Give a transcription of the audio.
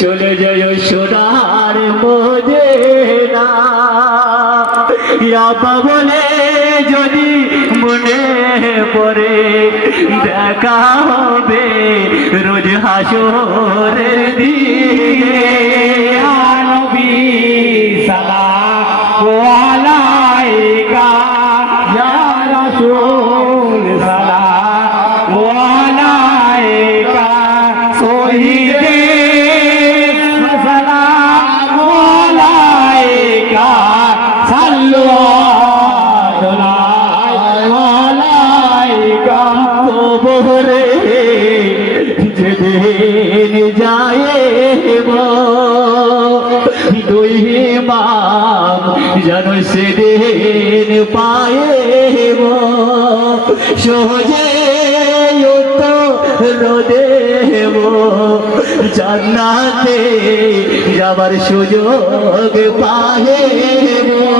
চলে যায় সোনার মজে না। বলে, যদি মনে পড়ে, দেখা হবে রোজ হাসরের দিকে নবী সালাম আলাইকা, ইয়া যেদিন যাইব। দুই মাম যেন সেদিন পাইব। সহজে দেব। জান্নাতে যাবার সুযোগ পাইব।